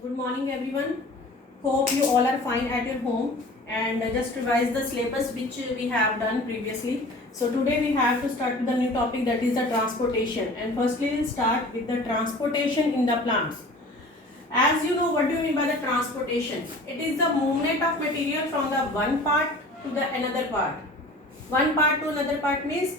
Good morning, everyone. Hope you all are fine at your home and just revise the syllabus which we have done previously. So today we have to start with the new topic, that is the transportation. And firstly, we'll start with the transportation in the plants. As you know, what do you mean by the transportation? It is the movement of material from the one part to the another part. One part to another part means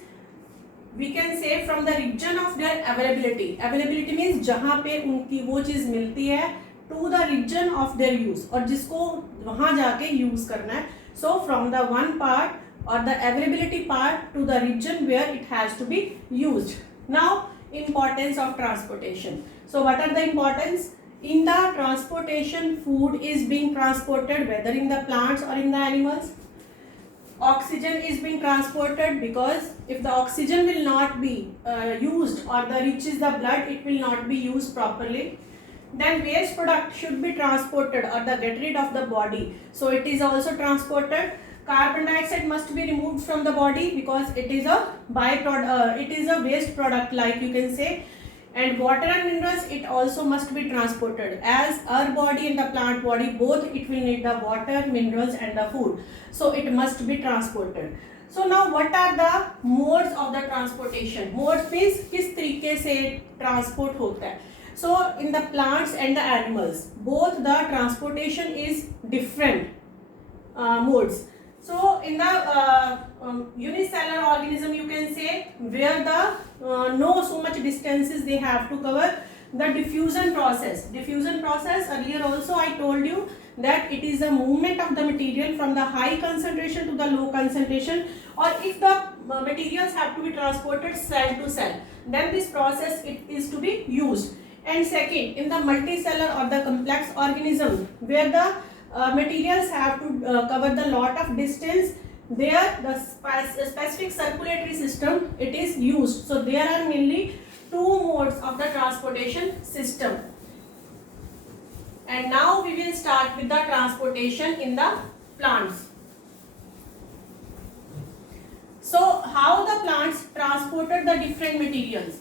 we can say from the region of their availability. Availability means जहाँ पे उनकी वो चीज़ मिलती है to the region of their use, और जिसको वहाँ जाके use करना है. So from the one part or the availability part to the region where it has to be used. Now importance of transportation. So what are the importance? In the transportation, food is being transported, whether in the plants or in the animals. Oxygen is being transported, because if the oxygen will not be used or the reaches the blood, it will not be used properly. Then waste product should be transported or the get rid of the body, so it is also transported. Carbon dioxide must be removed from the body because it is a byproduct, it is a waste product, like you can say. And water and minerals, it also must be transported, as our body and the plant body both, it will need the water, minerals and the food, so it must be transported. So now what are the modes of the transportation? Modes means किस तरीके से transport होता है. So in the plants and the animals, both the transportation is different modes. So in the unicellular organism, you can say, where the no so much distances they have to cover, the diffusion process. Diffusion process, earlier also I told you that it is a movement of the material from the high concentration to the low concentration, or if the materials have to be transported cell to cell, then this process it is to be used. And second, in the multicellular or the complex organism, where the materials have to cover the lot of distance, there the specific circulatory system it is used. So there are mainly two modes of the transportation system. And now we will start with the transportation in the plants. So how the plants transported the different materials?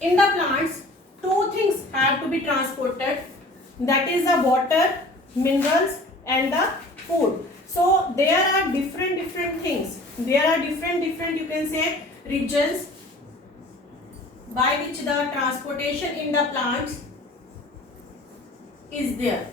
In the plants, two things have to be transported, that is the water, minerals and the food. So there are different things, there are different you can say regions by which the transportation in the plants is there.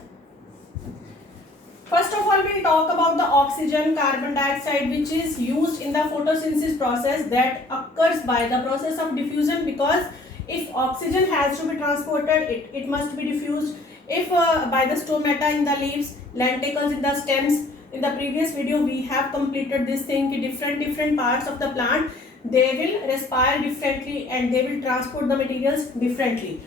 First of all, we will talk about the oxygen, carbon dioxide, which is used in the photosynthesis process, that occurs by the process of diffusion, because if oxygen has to be transported, it must be diffused. If by the stomata in the leaves, lenticles in the stems, in the previous video we have completed this thing, different parts of the plant, they will respire differently and they will transport the materials differently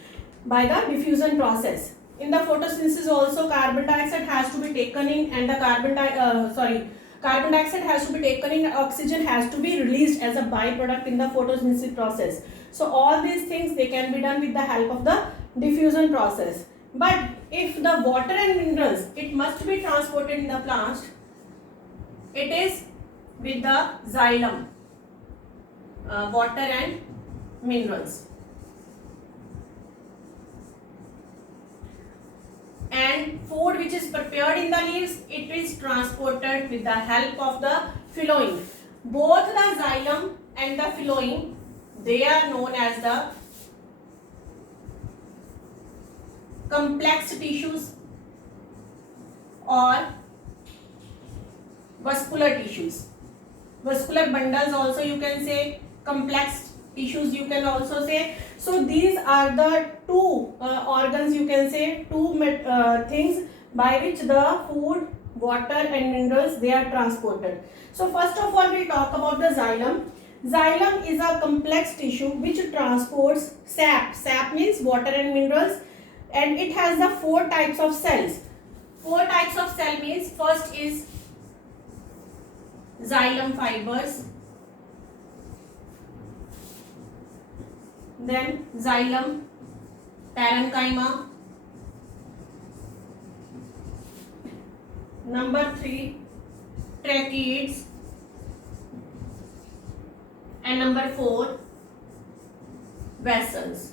by the diffusion process. In the photosynthesis also, carbon dioxide has to be taken in, and the carbon dioxide has to be taken in, oxygen has to be released as a byproduct in the photosynthesis process. So all these things they can be done with the help of the diffusion process. But if the water and minerals, it must be transported in the plants, it is with the xylem, water and minerals. And food which is prepared in the leaves, it is transported with the help of the phloem. Both the xylem and the phloem, they are known as the complex tissues or vascular tissues. Vascular bundles also you can say, complex tissues you can also say. So these are the two organs, you can say, two things by which the food, water and minerals they are transported. So first of all, we talk about the xylem. Xylem is a complex tissue which transports sap. Sap means water and minerals, and it has the four types of cells. Four types of cell means, first is xylem fibers, then xylem parenchyma, number 3 tracheids, and number 4 vessels.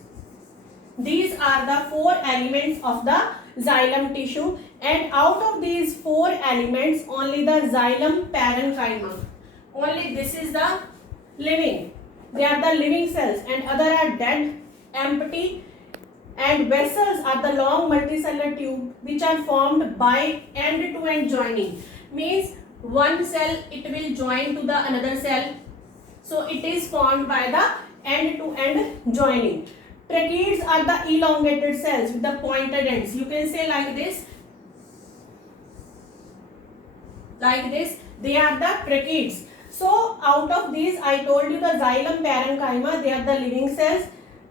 These are the four elements of the xylem tissue, and out of these 4 elements only the xylem parenchyma, only this is the living, they are the living cells, and other are dead, empty, and vessels are the long multicellular tube which are formed by end-to-end joining. Means one cell it will join to the another cell, so it is formed by the end-to-end joining. Tracheids are the elongated cells with the pointed ends. You can say like this, they are the tracheids. So out of these I told you the xylem parenchyma, they are the living cells,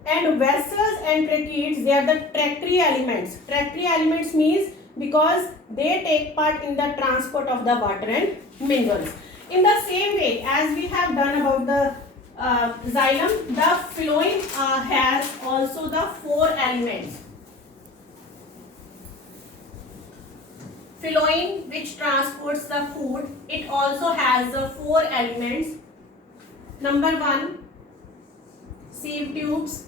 and vessels and tracheids, they are the trachea elements. Trachea elements means because they take part in the transport of the water and minerals. In the same way as we have done about the xylem, the phloem has also the 4 elements. Phloem, which transports the food, it also has the 4 elements. Number 1, sieve tubes.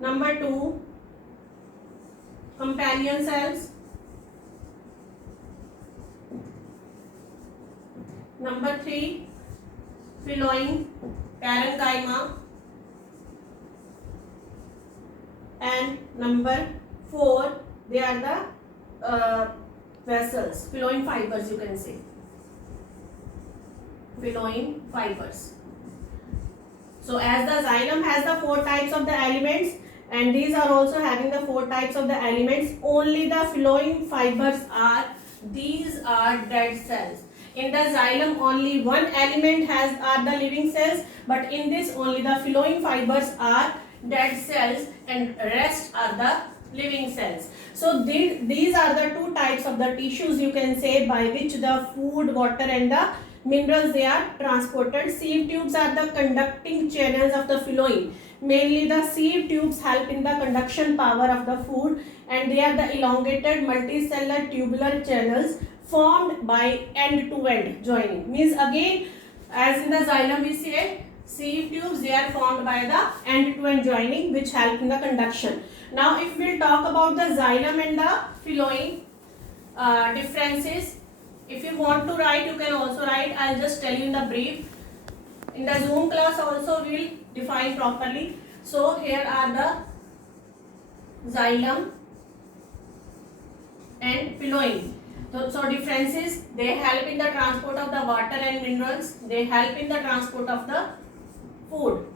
Number 2, companion cells. Number 3, phloem parenchyma. And number 4, they are the vessels, phloem fibers, you can say. Phloem fibers. So as the xylem has the 4 types of the elements, and these are also having the 4 types of the elements, only the phloem fibers are, these are dead cells. In the xylem only 1 element are the living cells, but in this only the phloem fibers are dead cells and rest are the living cells. So these are the 2 types of the tissues, you can say, by which the food, water and the minerals they are transported. Sieve tubes are the conducting channels of the phloem. Mainly the sieve tubes help in the conduction power of the food, and they are the elongated multicellular tubular channels formed by end-to-end joining. Means again, as in the xylem we say, sieve tubes, they are formed by the end-to-end joining which help in the conduction. Now if we will talk about the xylem and the phloem differences, if you want to write, you can also write. I will just tell you in the brief. In the Zoom class also we will define properly. So here are the xylem and phloem. So differences, they help in the transport of the water and minerals. They help in the transport of the food.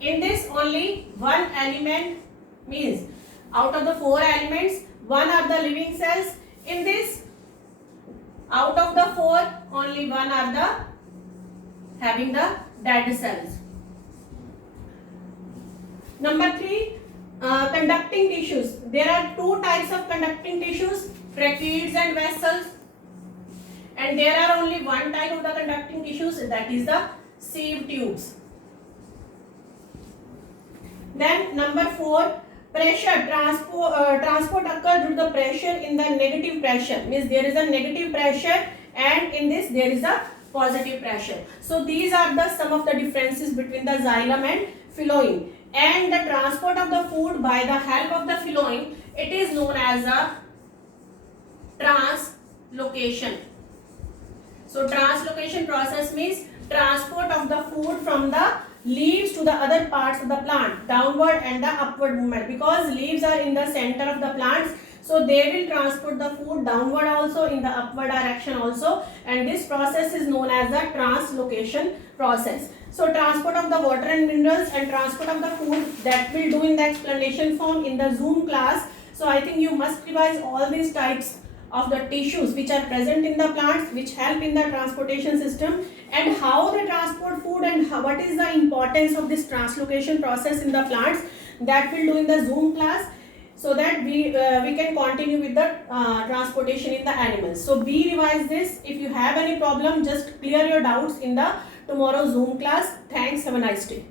In this only 1 element, means out of the 4 elements, 1 are the living cells. In this, out of the 4, only 1 are the having the dead cells. Number 3, conducting tissues. There are 2 types of conducting tissues, tracheids and vessels, and there are only 1 type of the conducting tissues, that is the sieve tubes. Then number 4, pressure transport occurs due to the pressure in the negative pressure, means there is a negative pressure and in this there is a positive pressure. So these are the some of the differences between the xylem and phloem. And the transport of the food by the help of the phloem, it is known as a translocation. So translocation process means transport of the food from the leaves to the other parts of the plant, downward and the upward movement, because leaves are in the center of the plants, so they will transport the food downward also, in the upward direction also, and this process is known as the translocation process. So transport of the water and minerals and transport of the food, that will do in the explanation form in the Zoom class. So I think you must revise all these types of the tissues which are present in the plants, which help in the transportation system, and how they transport food, and what is the importance of this translocation process in the plants, that will do in the Zoom class, so that we can continue with the transportation in the animals. So be revise this. If you have any problem, just clear your doubts in the tomorrow Zoom class. Thanks. Have a nice day.